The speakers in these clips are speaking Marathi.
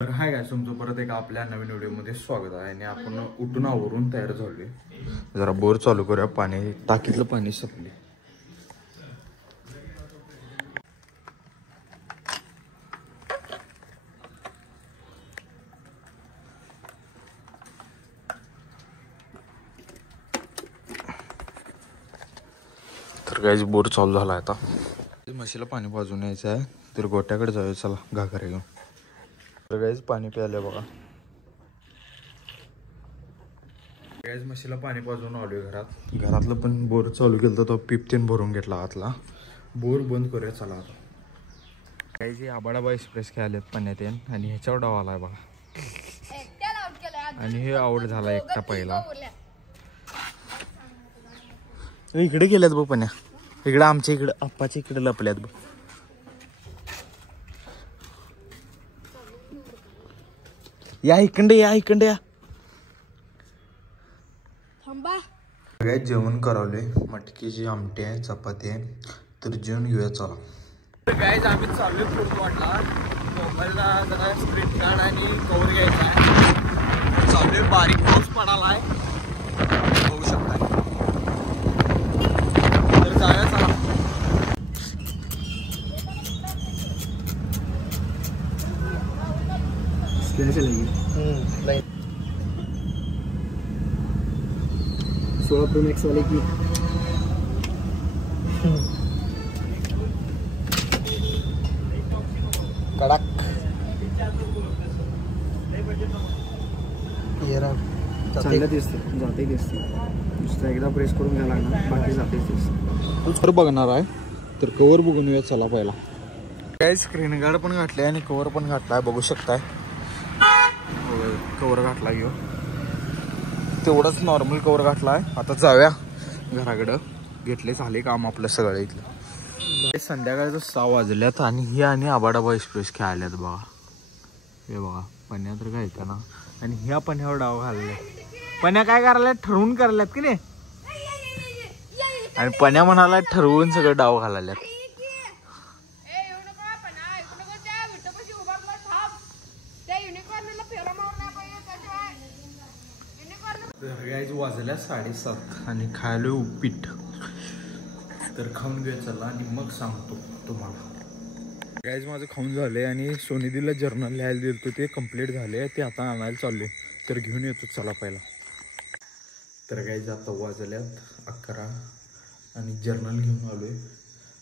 तर हाय गाइस, तुमचं परत एक आपल्या नवीन व्हिडिओमध्ये स्वागत आहे. आणि आपण उठून आवरून तयार झालोय. जरा बोर चालू करूया. पाणी टाकीतलं पाणी संपले. तर गाइस बोर चालू झाला आता. म्हशीला पाणी पाजून यायचं आहे. तर गोट्याकडे जाऊया, चला घागरे घेऊन. तर गाइस पाणी प्यायलंय बघा. गाइस म्हशीला पाणी पाजून आलोय घरात. घरातलं पण बोर चालू केलं तर तो पिपतीन भरून घेतला आतला. बोर बंद करूया चला आता. गाइस हे आबाडाबा एक्सप्रेस खेळालेत पाण्यात येऊन आणि ह्याच्यावर डाव आलाय बघा. आणि हे आवड झाला एकटा पहिला. इकडे गेल्यात बघ पण्या. इकडे आमच्या इकडे आप्पाच्या इकडे लपल्यात बघ. या इकडे या इकडे या. काय जेवण करावले. मटकीची आमटी आहे, चपाती आहे. तर जेवण घेऊया चला. तर गाइस आम्ही चाललोय फुटबॉलला. मोबाईलला जरा स्क्रीन गार्ड आणि कव्हर घ्यायचा आहे. चाललोय. बारीक पाऊस पडालाय, बघू शकता. तर जाऊया चला. नहीं 16 Pro Max वाले की कड़क जाते दिसते एकदा प्रेस करून घ्यायला लागणार, बाकी जाते. तर बघणार आहे तर कवर बघून येऊया चला पहिला. काय स्क्रीन गार्ड पण घातले आणि कवर पण घातलाय, बघू शकताय. कवर घातला घेऊ, तेवढंच नॉर्मल कवर घातलाय. आता जाऊया घराकडं. घेतले झाले काम आपलं सगळं इथलं. संध्याकाळचं 6 वाजल्यात आणि ही आणि आबाडाबा एक्सप्रेस खेळाल्यात बघा. हे बघा पण्या तर काय येतं ना. आणि ह्या पण्यावर डाव घालले. पण्या काय करायला ठरवून करायल्यात की नाही. आणि पण्या म्हणाला ठरवून सगळं डाव घालायल्यात. गाइस वाजल्या 7:30 आणि खायला उपीट. तर खाऊन घ्या चला आणि मग सांगतो तुम्हाला. गाइस माझं खाऊन झालंय आणि सोनीदीला जर्नल लिहायला दिलं ते कंप्लीट झाले. ते आता आणायला चालले. तर घेऊन येतो चला पहिला. तर गाइस आता वाजल्यात 11 आणि जर्नल घेऊन आलोय.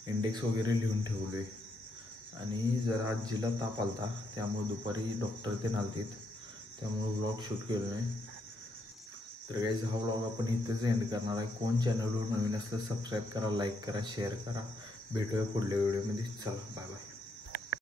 इंडेक्स वगैरे लिहून ठेवलोय. आणि जरा आजीला ताप आलता, त्यामुळे दुपारी डॉक्टर ते नालतीत, त्यामुळे व्लॉग शूट केलो नाही. तर गाइस हा व्लॉग आपण इथेच एंड करणार आहे. कोण चॅनलवर नवीन असलं सबस्क्राईब करा, लाईक करा, शेअर करा. भेटूया पुढल्या व्हिडिओमध्ये. चला बाय बाय.